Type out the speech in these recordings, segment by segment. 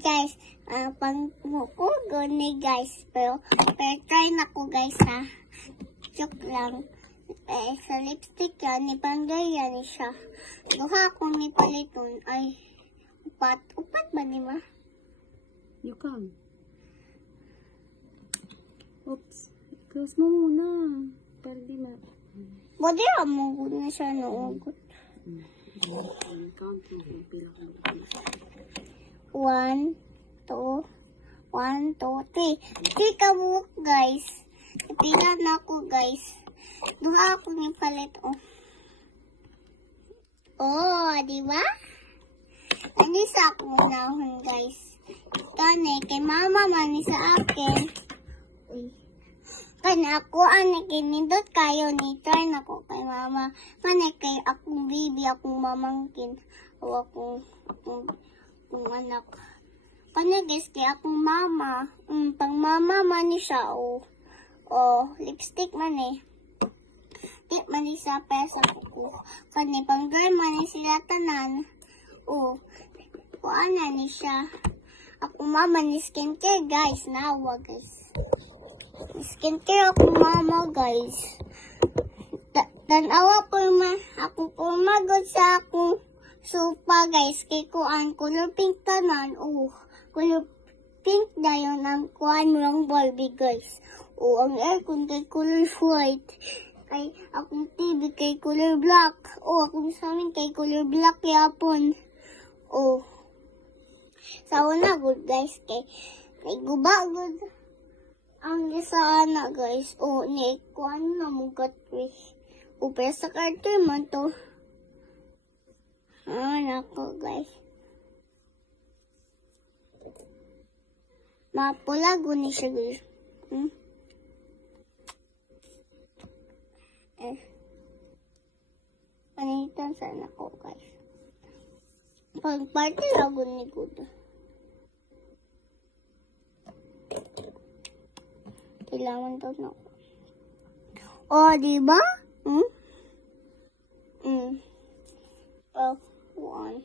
guys, pang mukugo ni guys. Pero try na ko guys ha. Joke lang. Sa lipstick yan, ni Panggaya ni siya. Duha akong ni paliton. Ay, upat ba ni ma? You can. Oops. Close mo muna. Para di ma... Bodi among na siya noogot. Count mo. Pila ko. 1, 2, 1, 2, 3. Di ka buhok guys. Pila na ako guys. Duha ako ni palit. Oh, di ba? Ano sa akong nahon guys. Kani kay mama man ni sa akin. Uy. Kani ako ani kinindot kayo ni try na ko kay mama. Kani kay akong baby, akong mamangkin. O akong anak. Kani guys kay akong mama. Pang mama man ni siya. Lipstick man eh. Di man ni sa pesa ko. Kani pang girl man ni sila tanan. Kuana ni siya. Ako mama ni skincare guys. Nawa guys. Skincare ako mama guys. Tanawa ko ako kumagod sa akong sopa guys. Kay kuan color pink tanan. Color pink dayon ang kuan lang Barbie guys. Ang aircon kay color white. Kay akong TV kay color black. Akong samin kay color black yapon. Sa una good guys kay guba good ang isa na guys. Ni kuan na mo gatwi. Pero sa cartoon man to. Nako guys. Mapula guni siya guys. Panitan sana ko guys. Pag-party lagun ni Good. Kailangan to na. Diba? One.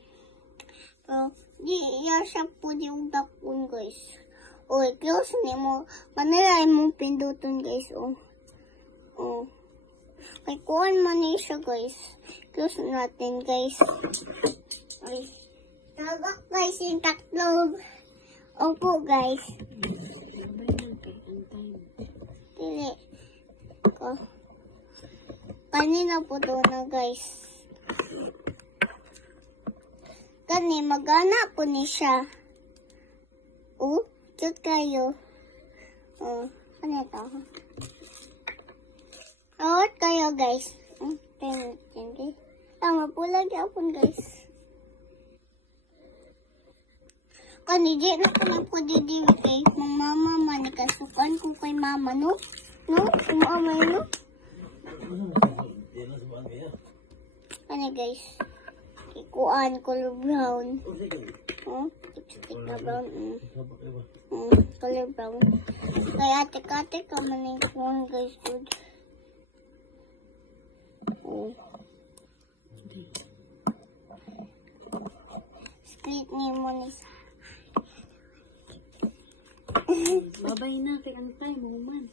Di iya siya po yung dakon guys. Close ni mo. Manilay mong pindutan guys. Kay kuhan man siya guys. Close natin guys. Tagak guys yung taklog. Opo guys. Dili. Kanina po to na guys. Kani magana po ni siya. Cute kayo. Ano ito? Awat kayo guys. Tama po lagi ako guys. Kanidi na ko lang po didiwi kay kung mama man. Ikasukan ko kay mama no? No? Umamay no? Kani guys. Ikuan color brown. Lipstick na brown. Color brown. Kaya ate-ate ka man yung kuhan guys. Good. Split niyo mo ni sa. Babay na kay ang time mo man.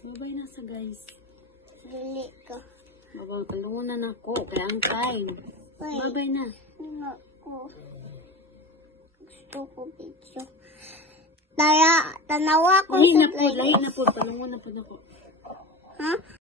Babay na sa guys. Dili ka. Babay palungunan ako kay ang time. Babay na. Nga ko. Gusto ko video. Tanawa ko Lahi sa na po, lahi na po. Palungunan po na po.